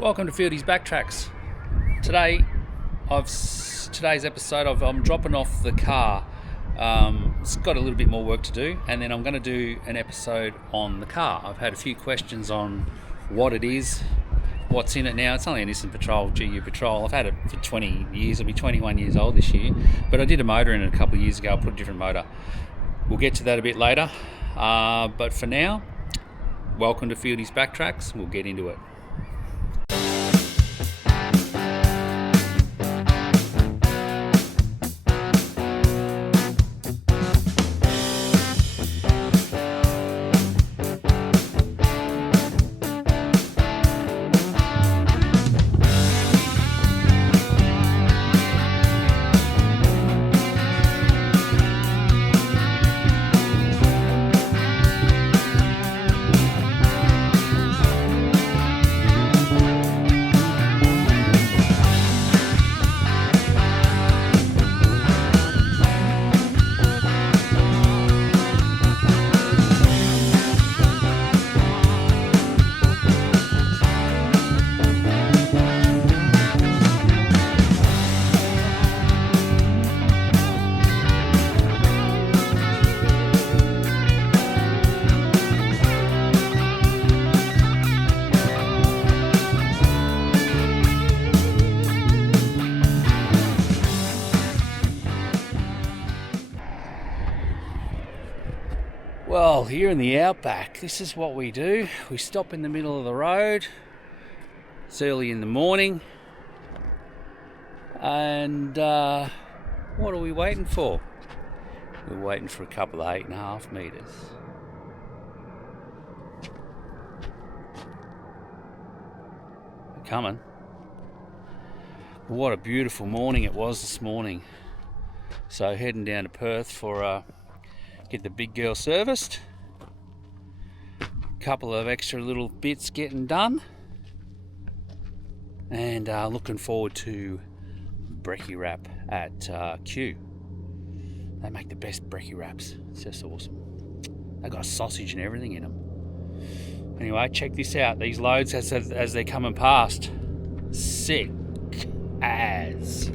Welcome to Fieldy's Backtracks. Today's episode I'm dropping off the car. It's got a little bit more work to do, and then I'm going to do an episode on the car. I've had a few questions on what it is, what's in it now. It's only a Nissan Patrol, GU Patrol. I've had it for 20 years. It'll be 21 years old this year. But I did a motor in it a couple of years ago. I put a different motor. We'll get to that a bit later. But for now, welcome to Fieldy's Backtracks. We'll get into it. Well, here in the outback, this is what we do. We stop in the middle of the road. It's early in the morning. And what are we waiting for? We're waiting for a couple of 8.5 metres. They're coming. What a beautiful morning it was this morning. So heading down to Perth for get the big girl serviced. Couple of extra little bits getting done. And looking forward to brekkie wrap at Q. They make the best brekkie wraps. It's just awesome. They got sausage and everything in them. Anyway, check this out. These loads as they're coming past. Sick as.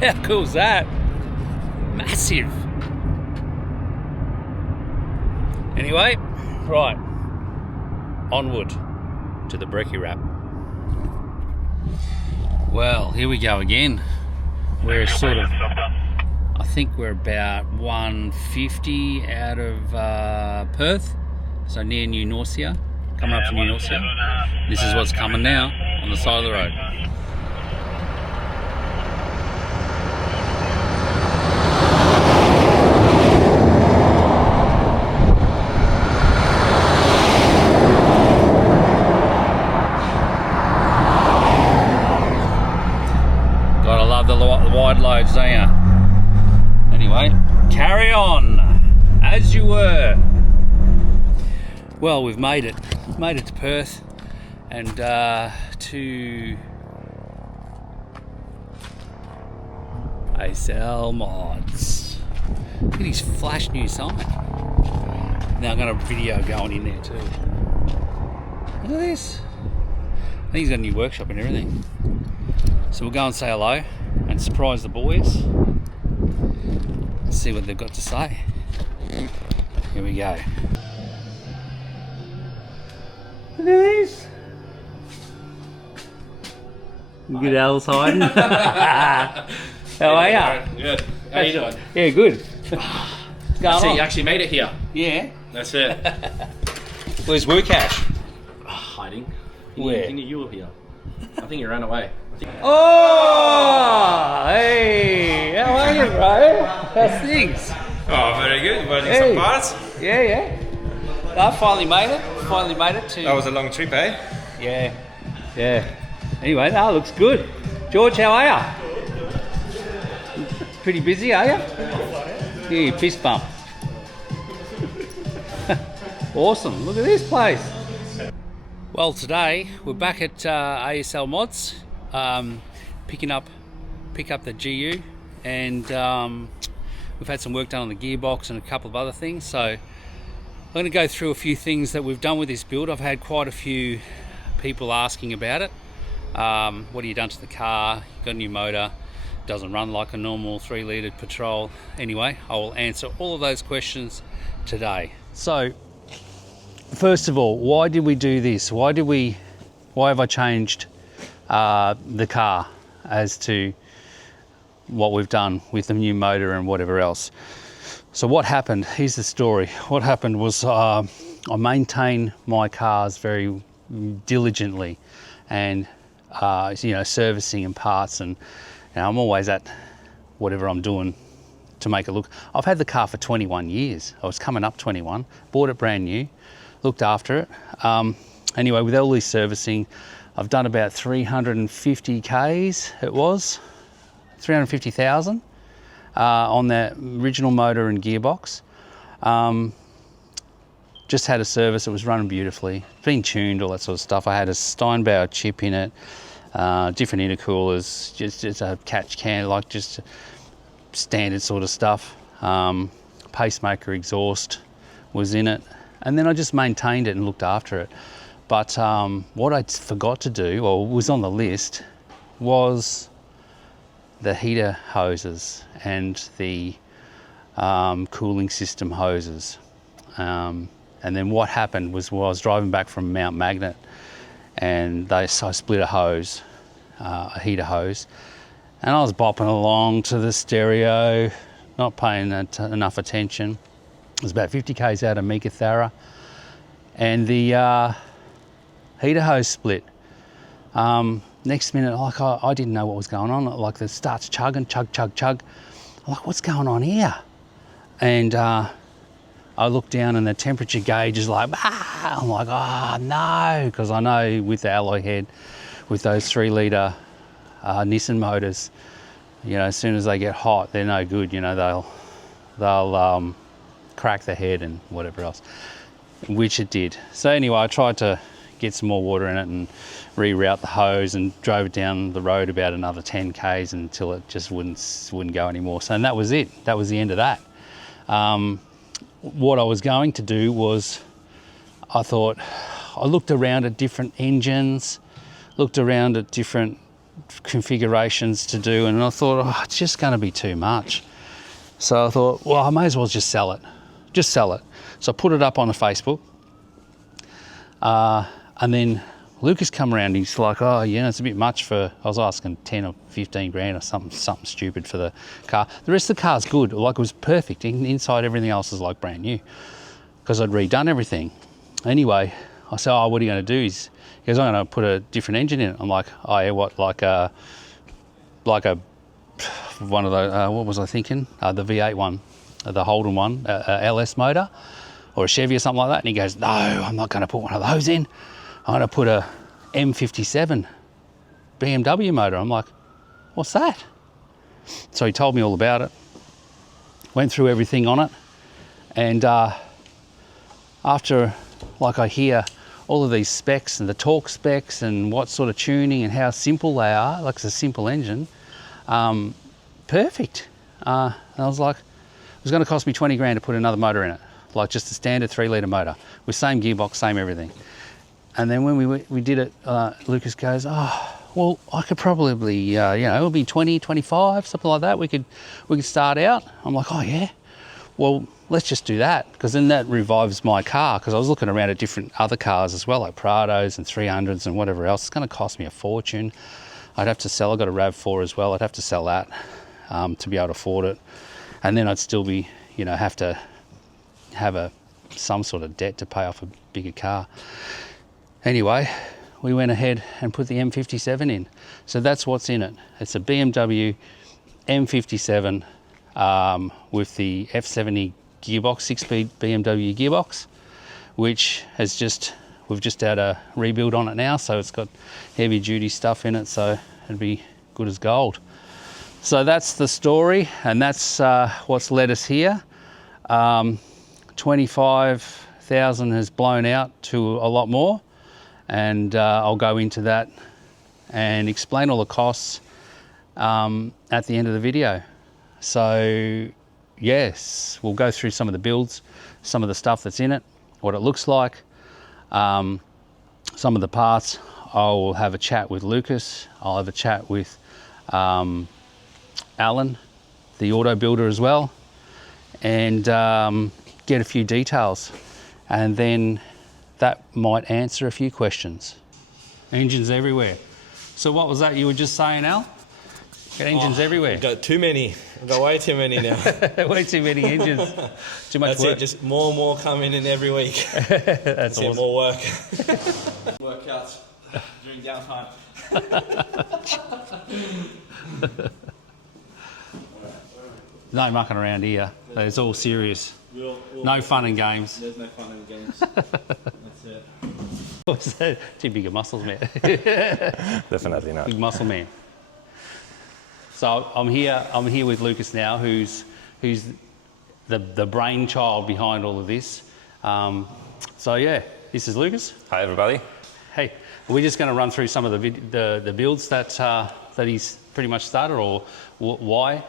How cool's that? Massive. Anyway, right. Onward to the brekkie wrap. Well, here we go again. We're sort of, I think we're about 150 out of Perth. So near New Norcia. Coming up from New Norcia. This is what's coming now on the side of the road. The wide loads, don't you? Anyway, carry on as you were. Well, we've made it to Perth and to ASL Mods. Look at his flash new sign. Now I've got a video going in there too. Look at this. I think he's got a new workshop and everything. So we'll go and say hello and surprise the boys. See what they've got to say. Here we go. Look at this. Good Al's hiding. How are you? Good. How you doing? Yeah, good. I see you actually made it here. Yeah. That's it. Where's Workash? Hiding. Where? You were here. I think you ran away. Oh, hey, how are you, bro? How's things? Oh, very good. Welding some parts. Yeah. I finally made it. To. That was a long trip, eh? Yeah. Anyway, that looks good. George, how are you? Pretty busy, are you? Here, fist bump. Awesome, look at this place. Well, today we're back at ASL Mods, pick up the GU, and we've had some work done on the gearbox and a couple of other things. So I'm going to go through a few things that we've done with this build. I've had quite a few people asking about it. What have you done to the car? Got a new motor, doesn't run like a normal 3-litre petrol. Anyway, I will answer all of those questions today. So first of all, why did we do this? Why have I changed the car as to what we've done with the new motor and whatever else? So what happened, here's the story. What happened was I maintain my cars very diligently, and servicing and parts, and I'm always at whatever I'm doing to make it look. I've had the car for 21 years. I was coming up 21, bought it brand new, looked after it. Anyway, with all this servicing, I've done about 350 Ks, it was 350,000 on that original motor and gearbox. Just had a service, it was running beautifully, been tuned, all that sort of stuff. I had a Steinbauer chip in it, different intercoolers, just a catch can, like just standard sort of stuff. Pacemaker exhaust was in it, and then I just maintained it and looked after it. But what I forgot to do, or was on the list, was the heater hoses and the cooling system hoses. And then what happened was, I was driving back from Mount Magnet, and I split a hose, a heater hose, and I was bopping along to the stereo, not paying enough attention. It was about 50 Ks out of Meekatharra, and the heater hose split. Next minute, like I didn't know what was going on. Like it starts chugging, chug, chug, chug. I'm like, what's going on here? And I look down and the temperature gauge is like, ah! I'm like, oh no, because I know with the alloy head, with those 3-litre Nissan motors, as soon as they get hot, they're no good. They'll crack the head and whatever else, which it did. So anyway, I tried to get some more water in it and reroute the hose, and drove it down the road about another 10 Ks until it just wouldn't go anymore. So, and that was it. That was the end of that. What I was going to do was, I looked around at different engines, looked around at different configurations to do, and I thought, it's just going to be too much. So I thought, well, I may as well just sell it. So I put it up on the Facebook, and then Lucas come around, he's like, it's a bit much for, I was asking 10 or 15 grand or something stupid for the car. The rest of the car's good, like it was perfect. Inside, everything else is like brand new, because I'd redone everything. Anyway, I said, what are you going to do? He goes, I'm going to put a different engine in it. I'm like, oh yeah, what, like a one of those, what was I thinking? The V8 one, the Holden one, LS motor, or a Chevy or something like that. And he goes, no, I'm not going to put one of those in. I'm going to put a M57 BMW motor. I'm like, what's that? So he told me all about it, went through everything on it, and after, like, I hear all of these specs and the torque specs and what sort of tuning and how simple they are, like it's a simple engine, perfect. And I was like, it was going to cost me 20 grand to put another motor in it, like just a standard 3-litre motor with same gearbox, same everything. And then when we did it, Lucas goes, well, I could probably, it'll be 20, 25, something like that. We could start out. I'm like, oh yeah, well, let's just do that, because then that revives my car, because I was looking around at different other cars as well, like Prados and 300s and whatever else. It's going to cost me a fortune. I'd have to sell, I've got a RAV4 as well. I'd have to sell that to be able to afford it. And then I'd still be, have to have some sort of debt to pay off a bigger car. Anyway, we went ahead and put the M57 in. So that's what's in it. It's a BMW M57 with the F70 gearbox, 6-speed BMW gearbox, which we've just had a rebuild on it now, so it's got heavy duty stuff in it, so it'd be good as gold. So that's the story, and that's what's led us here. 25,000 has blown out to a lot more, and I'll go into that and explain all the costs at the end of the video. So yes, we'll go through some of the builds, some of the stuff that's in it, what it looks like, some of the parts. I'll have a chat with Lucas. I'll have a chat with Alan, the auto builder as well, and get a few details, and then that might answer a few questions. Engines everywhere. So what was that you were just saying, Al? Got engines everywhere. I've got too many. I've got way too many now. Way too many engines. Too much That's work. it, just more and more coming in every week. That's awesome. It, more work. Workouts during downtime. No mucking around here. It's all serious. No fun and games. There's no fun in the games. That's it. What's that? Too big of muscles, man. Definitely not. Big muscle man. So I'm here with Lucas now, who's the brainchild behind all of this. So yeah, this is Lucas. Hi everybody. Hey, we're just going to run through some of the builds that he's pretty much started, or why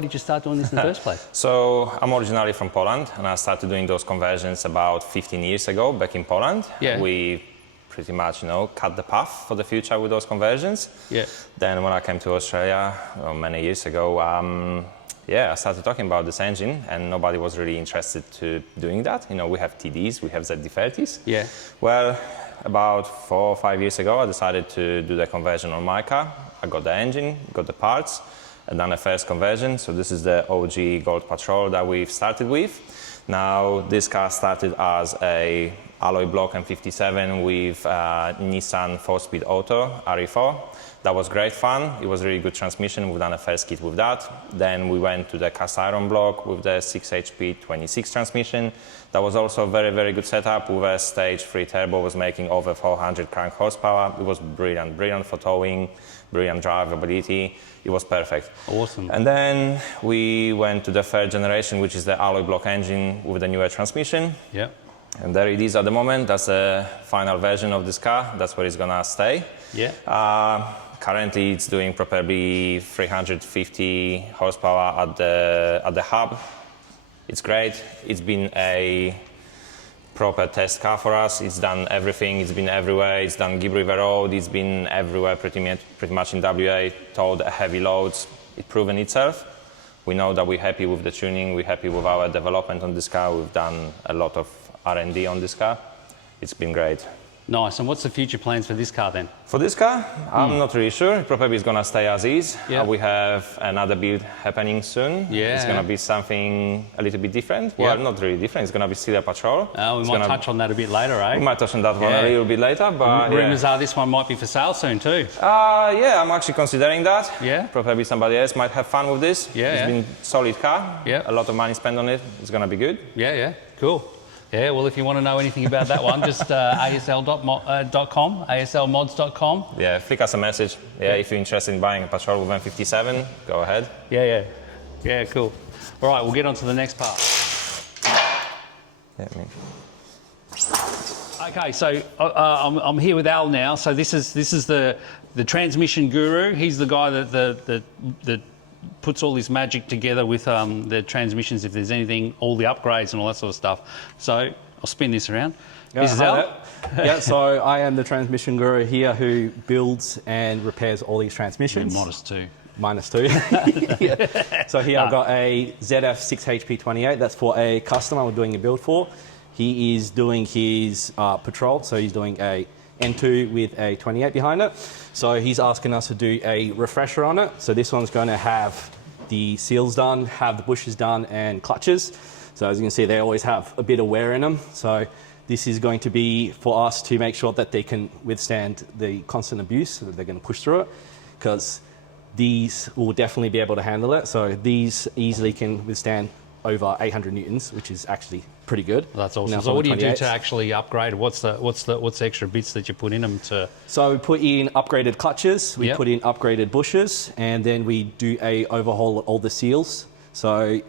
did you start doing this in the first place? So I'm originally from Poland, and I started doing those conversions about 15 years ago back in Poland. Yeah. We pretty much, cut the path for the future with those conversions. Yeah. Then when I came to Australia many years ago, I started talking about this engine, and nobody was really interested to doing that. We have TDs, we have ZD30s. Yeah. Well, about 4 or 5 years ago, I decided to do the conversion on my car. I got the engine, got the parts, and done the first conversion. So this is the OG Gold Patrol that we've started with. Now, this car started as a alloy block M57 with Nissan 4-speed auto RE4. That was great fun. It was really good transmission. We've done a first kit with that. Then we went to the cast iron block with the 6 HP 26 transmission. That was also a very, very good setup with a stage 3 turbo, was making over 400 crank horsepower. It was brilliant for towing, brilliant drivability. It was perfect. Awesome. And then we went to the third generation, which is the alloy block engine with the newer transmission. Yeah. And there it is at the moment. That's the final version of this car. That's where it's gonna stay. Yeah. Currently, it's doing probably 350 horsepower at the hub. It's great. It's been a proper test car for us. It's done everything. It's been everywhere. It's done Gibb River Road. It's been everywhere pretty much in WA. Towed heavy loads. It's proven itself. We know that we're happy with the tuning. We're happy with our development on this car. We've done a lot of R&D on this car. It's been great. Nice. And what's the future plans for this car then? For this car, I'm not really sure. It probably is going to stay as is. Yeah. We have another build happening soon. Yeah. It's going to be something a little bit different. Well, Yeah. not really different. It's going to be still a patrol. We might touch on that a bit later, eh? We might touch on that one Yeah. a little bit later. But Rumours are this one might be for sale soon too. yeah, I'm actually considering that. Yeah. Probably somebody else might have fun with this. Yeah, It's yeah. been solid car. Yeah. A lot of money spent on it. It's going to be good. Yeah. Cool. Yeah, well, if you want to know anything about that one, just asl.com, aslmods.com. Yeah, flick us a message. Yeah, if you're interested in buying a patrol with M57, go ahead. Yeah. Yeah, cool. All right, we'll get on to the next part. Yeah, I mean. Okay, so I'm here with Al now. So this is the transmission guru. He's the guy that puts all this magic together with the transmissions, if there's anything, all the upgrades and all that sort of stuff. So I'll spin this around. This is Al. Yeah, so I am the transmission guru here who builds and repairs all these transmissions. Modest too. -2. Yeah. So here I've got a ZF 6HP28. That's for a customer we're doing a build for. He is doing his patrol, so he's doing a N2 with a 28 behind it. So he's asking us to do a refresher on it. So this one's going to have the seals done, have the bushes done, and clutches. So as you can see, they always have a bit of wear in them. So this is going to be for us to make sure that they can withstand the constant abuse, so that they're going to push through it, because these will definitely be able to handle it. So these easily can withstand over 800 newtons, which is actually pretty good. That's awesome. Now So for what the do you do 28s. to actually upgrade? What's the extra bits that you put in them to? So we put in upgraded clutches, we Yep. put in upgraded bushes, and then we do a overhaul of all the seals. So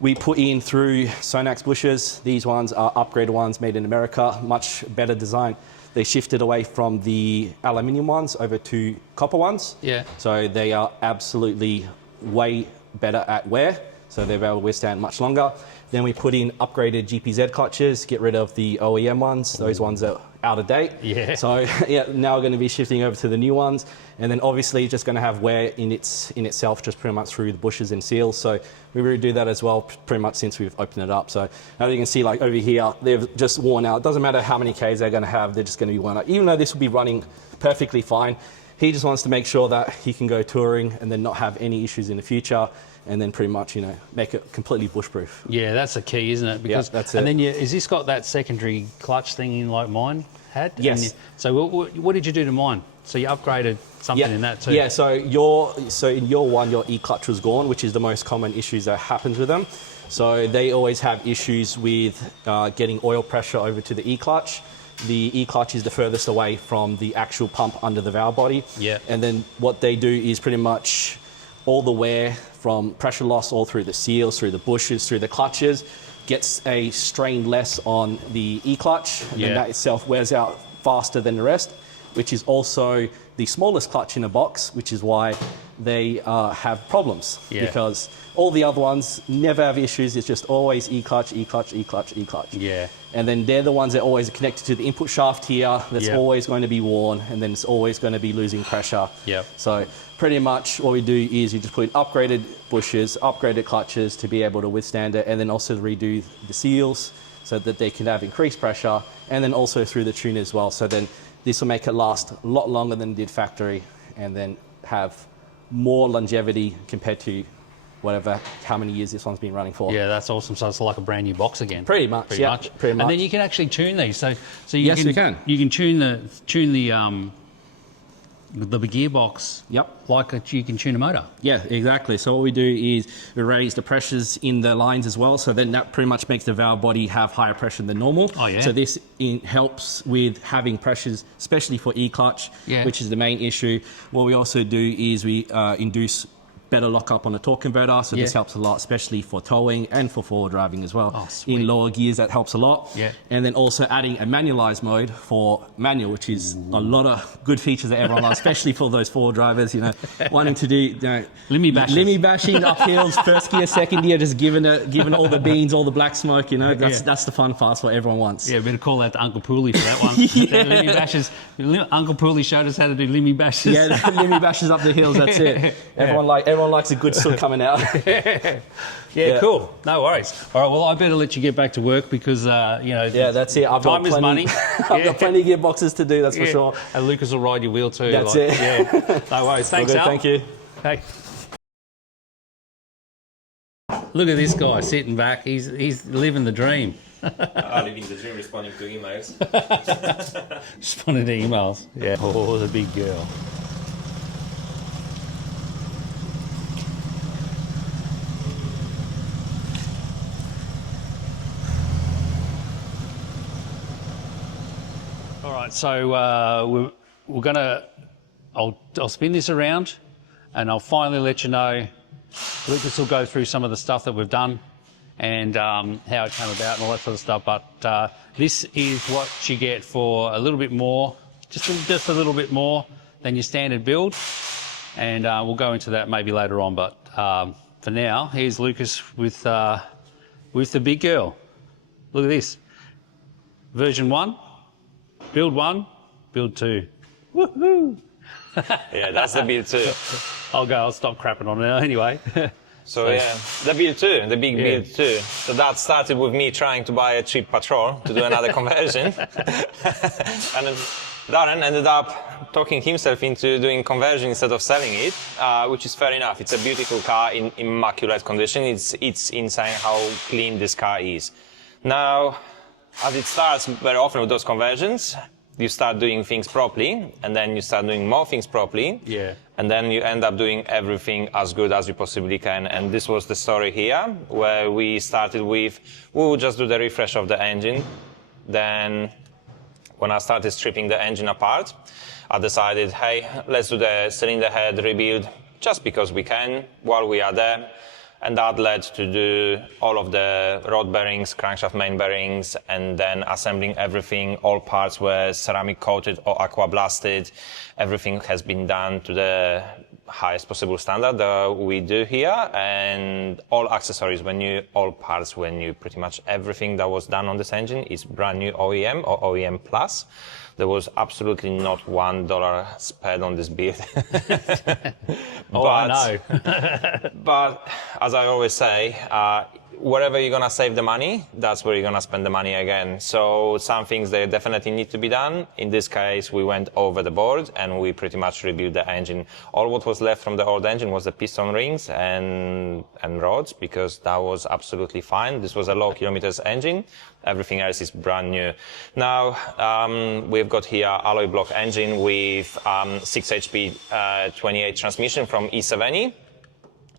we put in through Sonax bushes. These ones are upgraded ones made in America, much better design. They shifted away from the aluminium ones over to copper ones. Yeah. So they are absolutely way better at wear. So they're able to withstand much longer. Then we put in upgraded GPZ clutches, get rid of the OEM ones. Those ones are out of date. Yeah. So yeah, now we're going to be shifting over to the new ones. And then obviously just going to have wear in itself, just pretty much through the bushes and seals. So we really do that as well, pretty much since we've opened it up. So now you can see like over here, they've just worn out. It doesn't matter how many Ks they're going to have, they're just going to be worn out. Even though this will be running perfectly fine, he just wants to make sure that he can go touring and then not have any issues in the future. And then pretty much, make it completely bush-proof. Yeah, that's the key, isn't it? Because that's and it. then is this got that secondary clutch thing in like mine had? Yes. And so what did you do to mine? So you upgraded something in that too? Yeah, so in your one, your E-clutch was gone, which is the most common issues that happens with them. So they always have issues with getting oil pressure over to the E-clutch. The E-clutch is the furthest away from the actual pump under the valve body. Yeah. And then what they do is pretty much all the wear from pressure loss all through the seals, through the bushes, through the clutches, gets a strain less on the E-clutch. And then that itself wears out faster than the rest, which is also the smallest clutch in a box, which is why they have problems. Yeah. Because all the other ones never have issues. It's just always E-clutch, E-clutch, E-clutch, E-clutch. Yeah. And then they're the ones that are always connected to the input shaft here. That's Yep. always going to be worn, and then it's always going to be losing pressure. Yep. So pretty much what we do is you just put in upgraded bushes, upgraded clutches to be able to withstand it, and then also redo the seals so that they can have increased pressure, and then also through the tune as well. So then this will make it last a lot longer than it did factory, and then have more longevity compared to how many years this one's been running for. Yeah, that's awesome. So it's like a brand new box again. Pretty much, Pretty yeah, much. pretty much. And then you can actually tune these. So you Yes, we can. You can tune the gearbox. Yep. Like you can tune a motor. Yeah, exactly. So what we do is we raise the pressures in the lines as well. So then that pretty much makes the valve body have higher pressure than normal. Oh, yeah. So this helps with having pressures, especially for E-clutch, Yeah. which is the main issue. What we also do is we induce better lockup on the torque converter. So this Yeah. helps a lot, especially for towing and for forward driving as well. Oh, sweet. In lower gears, that helps a lot. Yeah. And then also adding a manualized mode for manual, which is a lot of good features that everyone loves, especially for those forward drivers, wanting to do Limmy bashes. Limmy bashing uphills, first gear, second gear, just giving all the beans, all the black smoke, that's the fun fast what everyone wants. Yeah, better call that to Uncle Pooley for that one. Yeah. Limmy bashes. Uncle Pooley showed us how to do limmy bashes. Yeah, Limmy bashes up the hills, that's it. Everyone likes a good soot coming out. Yeah, cool. No worries. All right, well, I better let you get back to work because, Yeah, that's it. time is money. I've got plenty of gearboxes to do, that's for sure. And Lucas will ride your wheel too. That's it. Yeah. No worries. Thanks, All good, Al. thank you. Hey. Look at this guy sitting back. He's living the dream. Living the dream, responding to emails. Responding to emails. Yeah. Oh, the big girl. All right, so we're gonna. I'll spin this around, and I'll finally let you know. Lucas will go through some of the stuff that we've done, and how it came about, and all that sort of stuff. But this is what you get for a little bit more, just a little bit more than your standard build, and we'll go into that maybe later on. But for now, here's Lucas with the big girl. Look at this, version 1. Build 1, build 2. Woohoo! Yeah, that's the build 2. I'll stop crapping on it anyway. So yeah, the build 2, the big Yeah. build 2. So that started with me trying to buy a cheap Patrol to do another conversion. And then Darren ended up talking himself into doing conversion instead of selling it, which is fair enough. It's a beautiful car in immaculate condition. It's insane how clean this car is. Now, as it starts very often with those conversions, you start doing things properly, and then you start doing more things properly. Yeah. And then you end up doing everything as good as you possibly can. And this was the story here, where we started with, we would just do the refresh of the engine. Then when I started stripping the engine apart, I decided, hey, let's do the cylinder head rebuild just because we can while we are there. And that led to do all of the rod bearings, crankshaft main bearings, and then assembling everything. All parts were ceramic coated or aqua blasted. Everything has been done to the highest possible standard that we do here. And all accessories were new, all parts were new. Pretty much everything that was done on this engine is brand new OEM or OEM Plus. There was absolutely not $1 spent on this build. Oh, I know. But as I always say, wherever you're going to save the money, that's where you're going to spend the money again. So some things, they definitely need to be done. In this case, we went over the board and we pretty much rebuilt the engine. All what was left from the old engine was the piston rings and rods, because that was absolutely fine. This was a low kilometers engine. Everything else is brand new. Now, we've got here alloy block engine with 6 HP 28 transmission from E70.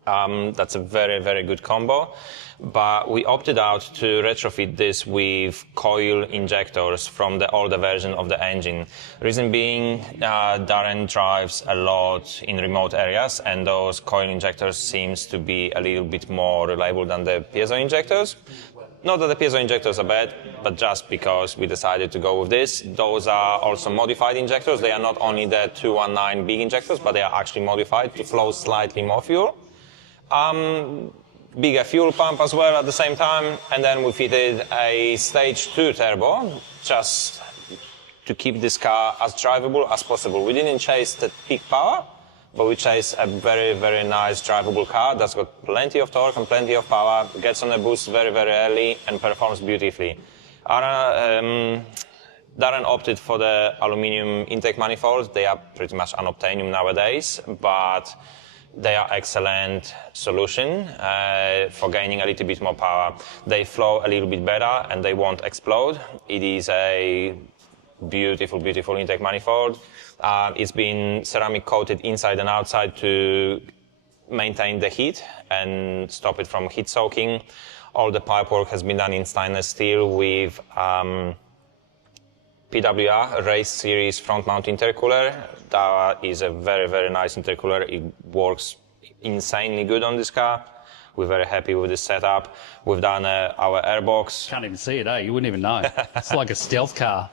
That's a very, very good combo. But we opted out to retrofit this with coil injectors from the older version of the engine. Reason being, Darren drives a lot in remote areas, and those coil injectors seems to be a little bit more reliable than the piezo injectors. Not that the piezo injectors are bad, but just because we decided to go with this. Those are also modified injectors. They are not only the 219 big injectors, but they are actually modified to flow slightly more fuel. Bigger fuel pump as well at the same time, and then we fitted a stage 2 turbo just to keep this car as drivable as possible. We didn't chase the peak power, but we chased a very, very nice drivable car that's got plenty of torque and plenty of power, gets on a boost very, very early and performs beautifully. Darren opted for the aluminium intake manifolds. They are pretty much unobtainium nowadays, but they are excellent solution for gaining a little bit more power. They flow a little bit better and they won't explode. It is a beautiful, beautiful intake manifold. It's been ceramic coated inside and outside to maintain the heat and stop it from heat soaking. All the pipework has been done in stainless steel with PWR Race Series front mount intercooler. That is a very, very nice intercooler. It works insanely good on this car. We're very happy with this setup. We've done our airbox. Can't even see it, eh? You wouldn't even know. It's like a stealth car.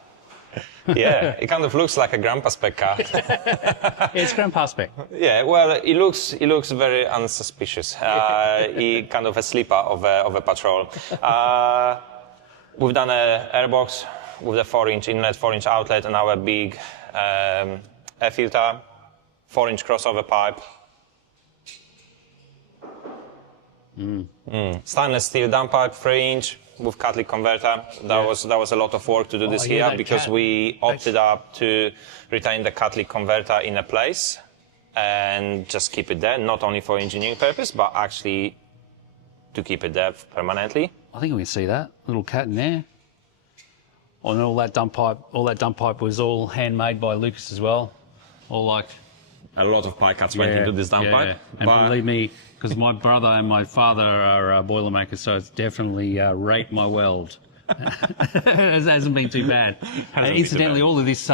Yeah, it kind of looks like a grandpa spec car. Yeah, it's grandpa spec. Yeah, well, it looks very unsuspicious. It kind of a sleeper of a patrol. We've done an airbox with a 4-inch inlet, 4-inch outlet, and our big air filter, 4-inch crossover pipe. Stainless steel downpipe, 3-inch with catalytic converter. That was a lot of work to do this here because we opted up to retain the catalytic converter in a place and just keep it there, not only for engineering purpose, but actually to keep it there permanently. I think we can see that little cat in there. And all that dump pipe was all handmade by Lucas as well. All like a lot of pie cuts went into this downpipe. And believe me, because my brother and my father are Boilermakers, so it's definitely rate my weld. It hasn't been too bad. And incidentally, all of this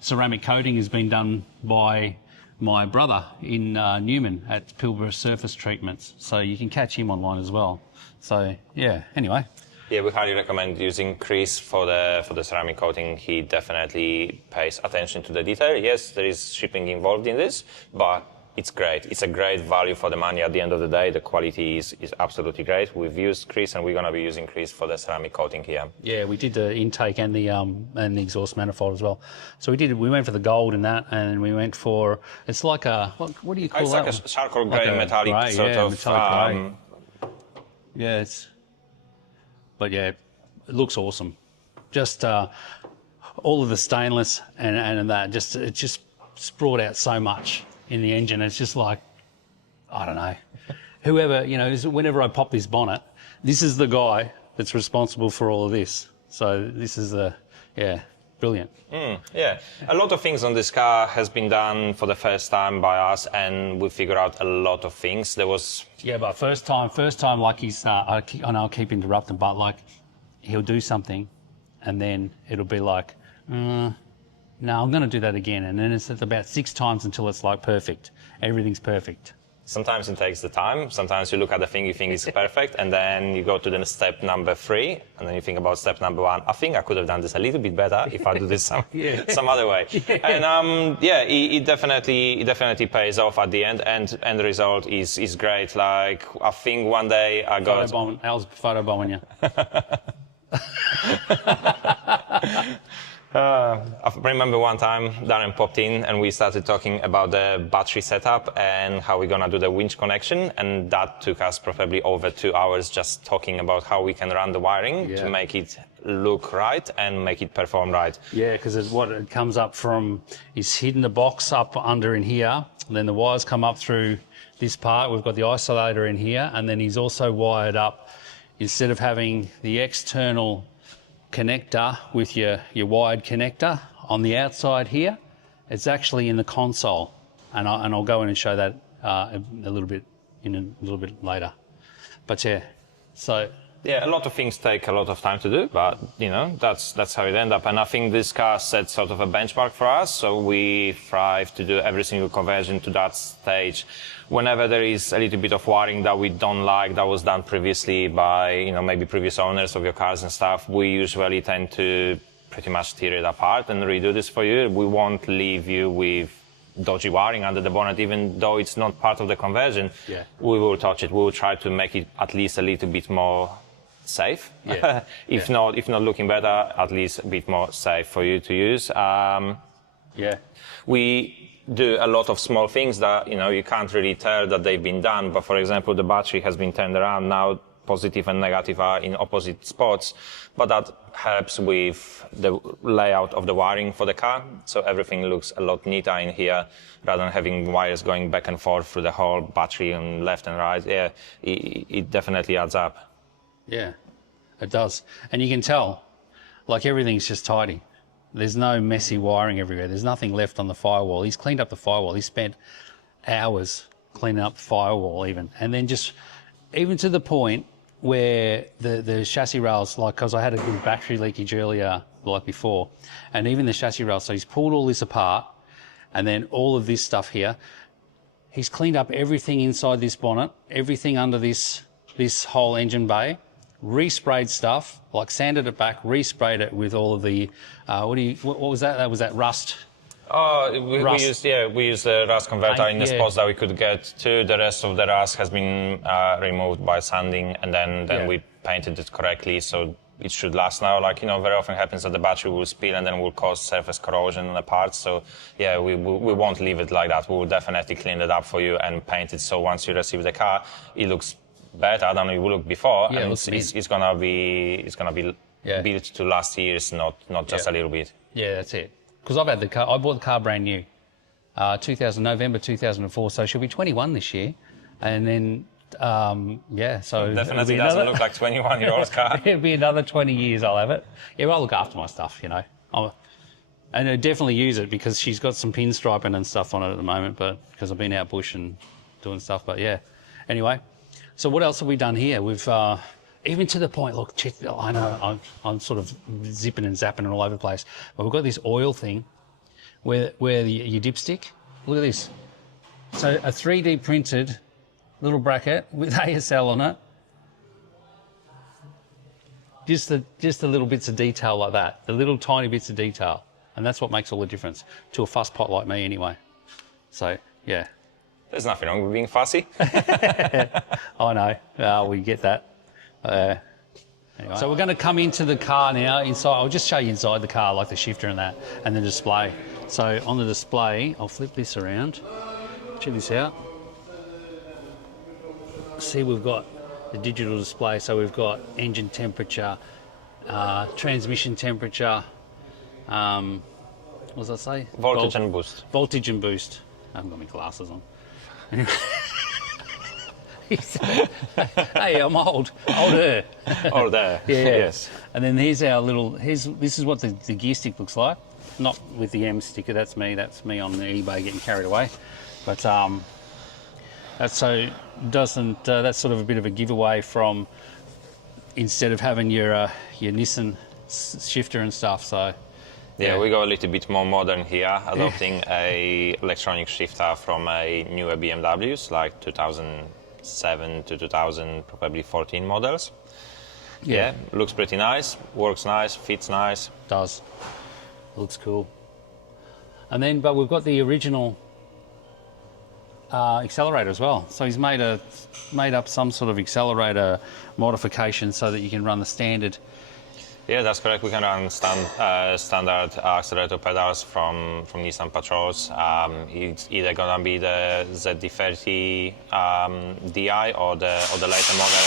ceramic coating has been done by my brother in Newman at Pilbara Surface Treatments. So you can catch him online as well. So yeah, anyway. Yeah, we highly recommend using Chris for the ceramic coating. He definitely pays attention to the detail. Yes, there is shipping involved in this, but it's great. It's a great value for the money at the end of the day. The quality is absolutely great. We've used Chris and we're going to be using Chris for the ceramic coating here. Yeah, we did the intake and the exhaust manifold as well. So we went for the gold in that, and we went for, it's like a, what do you call that? It's like a charcoal grey metallic sort of. Metallic grey. Yeah, but yeah, it looks awesome. Just all of the stainless and that, it just brought out so much in the engine. It's just like, I don't know, whoever, whenever I pop this bonnet, this is the guy that's responsible for all of this. So this is brilliant. Yeah, a lot of things on this car has been done for the first time by us, and we figured out a lot of things. There was Yeah, but first time, like he's, I know I keep interrupting, but like he'll do something and then it'll be like, no, I'm going to do that again. And then it's about 6 times until it's like perfect. Everything's perfect. sometimes it takes the time. Sometimes you look at the thing you think is perfect, and then you go to the step number 3, and then you think about step number 1. I think I could have done this a little bit better if I do this some other way. And it definitely pays off at the end, and the result is great. Like, I think one day I got How's photobombing you? I remember one time Darren popped in and we started talking about the battery setup and how we're gonna do the winch connection, and that took us probably over 2 hours just talking about how we can run the wiring to make it look right and make it perform right. Yeah, because what it comes up from is hidden the box up under in here, and then the wires come up through this part. We've got the isolator in here, and then he's also wired up, instead of having the external connector with your wired connector on the outside here, it's actually in the console, and I'll go in and show that a little bit later. But yeah, so yeah, a lot of things take a lot of time to do, but you know, that's how it ends up. And I think this car set sort of a benchmark for us, so we strive to do every single conversion to that stage. Whenever there is a little bit of wiring that we don't like, that was done previously by, you know, maybe previous owners of your cars and stuff, we usually tend to pretty much tear it apart and redo this for you. We won't leave you with dodgy wiring under the bonnet, even though it's not part of the conversion. Yeah. We will touch it. We will try to make it at least a little bit more safe. Yeah. If not looking better, at least a bit more safe for you to use. We do a lot of small things that, you know, you can't really tell that they've been done. But for example, the battery has been turned around. Now positive and negative are in opposite spots, but that helps with the layout of the wiring for the car. So everything looks a lot neater in here rather than having wires going back and forth through the whole battery and left and right. Yeah, it definitely adds up. yeah, it does. And you can tell, like, everything's just tidy. There's no messy wiring everywhere. There's nothing left on the firewall. He's cleaned up the firewall. He spent hours cleaning up the firewall even. And then even to the point where the chassis rails, like, because I had a good battery leakage earlier, like before, and even the chassis rails, so he's pulled all this apart, and then all of this stuff here. He's cleaned up everything inside this bonnet, everything under this whole engine bay, resprayed stuff, like sanded it back, resprayed it with all of the, what was that? That was that rust. We used the rust converter in the spots that we could get to. The rest of the rust has been removed by sanding, and then we painted it correctly, so it should last now. Like, you know, very often happens that the battery will spill and then will cause surface corrosion on the parts. So yeah, we won't leave it like that. We will definitely clean it up for you and paint it, so once you receive the car, it looks better than it would look before. Yeah, and it's gonna be built to last years, not just a little bit. Yeah, that's it. Because I bought the car brand new, November 2004, so she'll be 21 this year. And then, so... Definitely doesn't look like 21-year-old's car. It'll be another 20 years I'll have it. Yeah, well, I look after my stuff, you know. And I definitely use it because she's got some pinstriping and stuff on it at the moment, but because I've been out bush and doing stuff, but yeah. Anyway, so what else have we done here? We've... even to the point, look, check, I know I'm sort of zipping and zapping and all over the place, but we've got this oil thing where your dipstick, look at this. So a 3D printed little bracket with ASL on it. Just the little bits of detail like that, the little tiny bits of detail. And that's what makes all the difference to a fuss pot like me anyway. So, yeah. There's nothing wrong with being fussy. I know, we get that. Anyway. So we're going to come into the car now, inside. I'll just show you inside the car, like the shifter and that, and the display. So on the display, I'll flip this around. Check this out. See, we've got the digital display. So we've got engine temperature, transmission temperature, what does that say? Voltage and boost. Voltage and boost. I haven't got my glasses on. Hey, I'm older. Or there. Yeah. Yes. And then here's our little. This is what the gear stick looks like. Not with the M sticker. That's me. That's me on the eBay getting carried away. But that's so doesn't. That's sort of a bit of a giveaway from instead of having your Nissan shifter and stuff. So. Yeah, we go a little bit more modern here, adopting a electronic shifter from a newer BMWs, like 2007 to 2000, probably 14 models. Yeah, looks pretty nice, works nice, fits nice. Does. Looks cool. And then, but we've got the original accelerator as well. So he's made up some sort of accelerator modification so that you can run the standard. Yeah, that's correct. We can run standard accelerator pedals from Nissan Patrols. It's either gonna be the ZD30 Di or the later model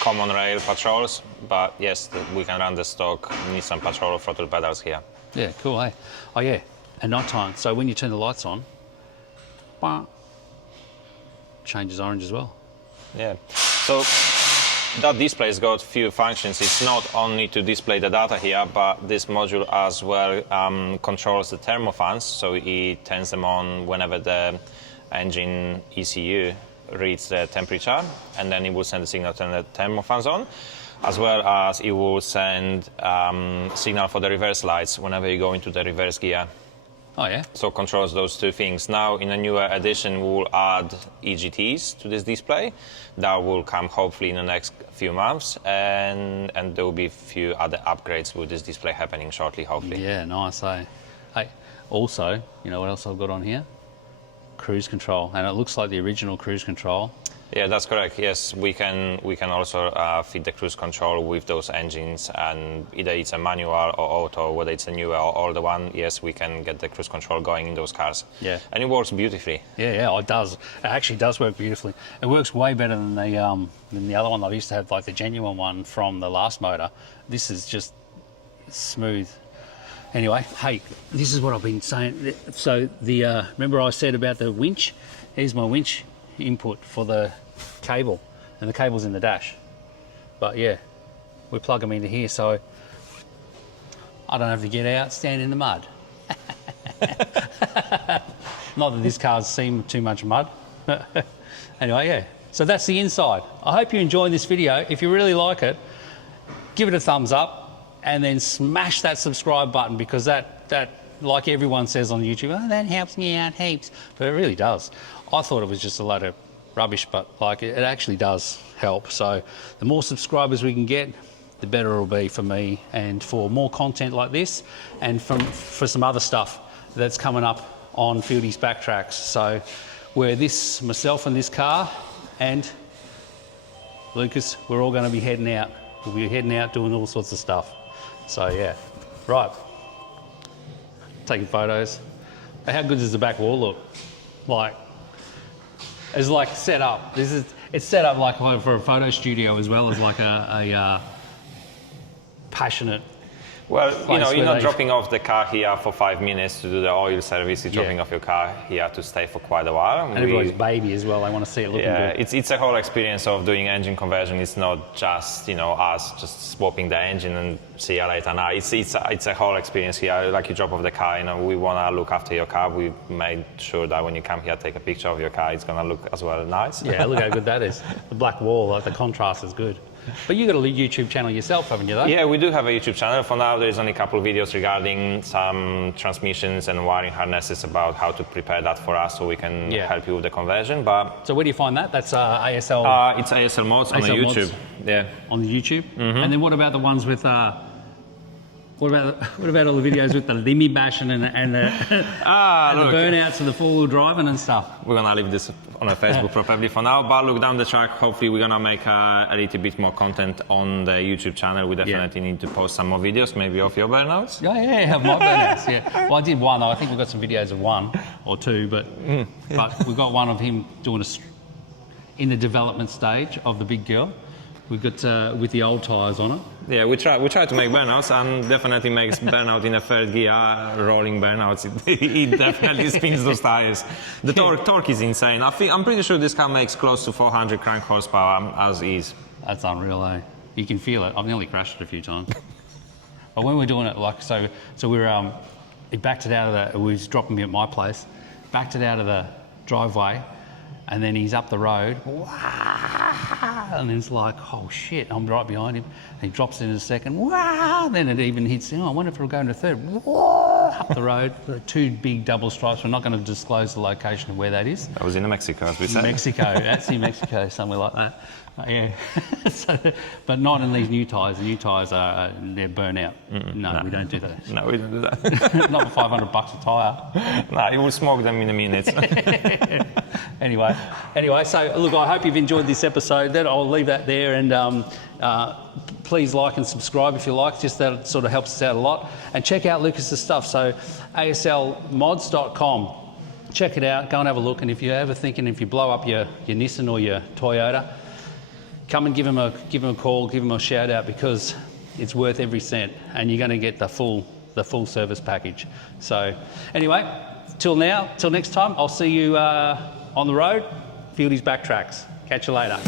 common rail Patrols. But yes, we can run the stock Nissan Patrol throttle pedals here. Yeah, cool, eh? Oh yeah, at night time. So when you turn the lights on, changes orange as well. Yeah. So that display's got few functions. It's not only to display the data here, but this module as well controls the thermofans, so it turns them on whenever the engine ECU reads the temperature, and then it will send a signal to turn the thermofans on, as well as it will send signal for the reverse lights whenever you go into the reverse gear. Oh yeah? So controls those two things. Now in a newer edition we'll add EGTs to this display. That will come hopefully in the next few months, and there will be a few other upgrades with this display happening shortly, hopefully. Yeah, nice, eh? Hey, also, you know what else I've got on here? Cruise control, and it looks like the original cruise control. Yeah, that's correct. Yes, we can also fit the cruise control with those engines, and either it's a manual or auto, whether it's a newer or older one. Yes, we can get the cruise control going in those cars. Yeah, and it works beautifully. Yeah, it does. It actually does work beautifully. It works way better than the other one I used to have, like the genuine one from the last motor. This is just smooth. Anyway, hey, this is what I've been saying. So the remember I said about the winch? Here's my winch input for the cable, and the cable's in the dash. But yeah, we plug them into here, so I don't have to get out, stand in the mud. Not that this car's seen too much mud. Anyway, yeah, so that's the inside. I hope you enjoyed this video. If you really like it, give it a thumbs up, and then smash that subscribe button, because that like everyone says on YouTube, oh, that helps me out heaps, but it really does. I thought it was just a load of rubbish, but like it actually does help. So the more subscribers we can get, the better it'll be for me, and for more content like this, and for some other stuff that's coming up on Fieldy's Backtracks. So where myself and this car and Lucas, we're all going to be heading out. We'll be heading out doing all sorts of stuff. So yeah, right. Taking photos. How good does the back wall look? Like, it's like set up. It's set up like for a photo studio as well as like a passionate. Well, you know, you're not dropping off the car here for 5 minutes to do the oil service. You're dropping off your car here to stay for quite a while. And everybody's baby as well. They want to see it looking good. Yeah, it's a whole experience of doing engine conversion. It's not just, you know, us just swapping the engine and see you later. No, it's a whole experience here. Like you drop off the car, you know, we want to look after your car. We made sure that when you come here, take a picture of your car. It's going to look as well nice. Yeah, look how good that is. The black wall, like the contrast is good. But you got a YouTube channel yourself, haven't you, though? Yeah, we do have a YouTube channel. For now, there's only a couple of videos regarding some transmissions and wiring harnesses about how to prepare that for us, so we can help you with the conversion. But so where do you find that? That's ASL. It's ASL Mods on the ASL YouTube. Mods. Yeah. On the YouTube. And then what about the ones with? What about all the videos with the limmy bashing and the burnouts and the four-wheel driving and stuff? We're gonna leave this on a Facebook probably for now, but look down the track. Hopefully, we're gonna make a little bit more content on the YouTube channel. We definitely need to post some more videos, maybe of your burnouts. Yeah, my burnouts. Yeah, well, I did one. I think we've got some videos of one or two, but we've got one of him doing in the development stage of the big girl. We've got with the old tyres on it. Yeah, we try to make burnouts, and definitely makes burnout in a third gear, rolling burnouts. It definitely spins those tires. The torque is insane. I'm pretty sure this car makes close to 400 crank horsepower as is. That's unreal, eh? You can feel it. I've nearly crashed it a few times. But when we're doing it, like, so we're, he backed it out of we was dropping me at my place, backed it out of the driveway, and then he's up the road, and then it's like, oh shit, I'm right behind him. And he drops it in a second, then it even hits, I wonder if it'll go into third, up the road. Two big double stripes. We're not going to disclose the location of where that is. That was in Mexico, as we said. Mexico, that's in Mexico, somewhere like that. Yeah, but not in these new tyres. The new tyres they're burnt out. No, we don't do that. No, we don't do that. Not for $500 a tyre. No, you will smoke them in a minute. Anyway, so look, I hope you've enjoyed this episode. Then I'll leave that there, and please like and subscribe if you like. Just that sort of helps us out a lot. And check out Lucas's stuff. So aslmods.com. Check it out. Go and have a look. And if you're ever thinking, if you blow up your Nissan or your Toyota, come and give him a call, give him a shout out, because it's worth every cent, and you're going to get the full service package. So anyway, till next time, I'll see you on the road. Fieldy's Backtracks. Catch you later.